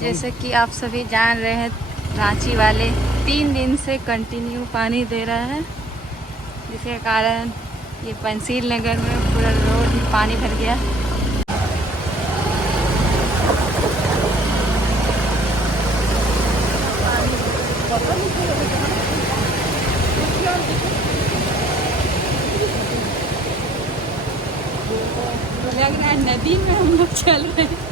जैसे कि आप सभी जान रहे हैं, रांची वाले 3 दिन से कंटिन्यू पानी दे रहा है, जिसके कारण ये पंसील नगर में पूरा रोड में पानी भर गया। लग रहा है नदी में हम लोग चल रहे हैं।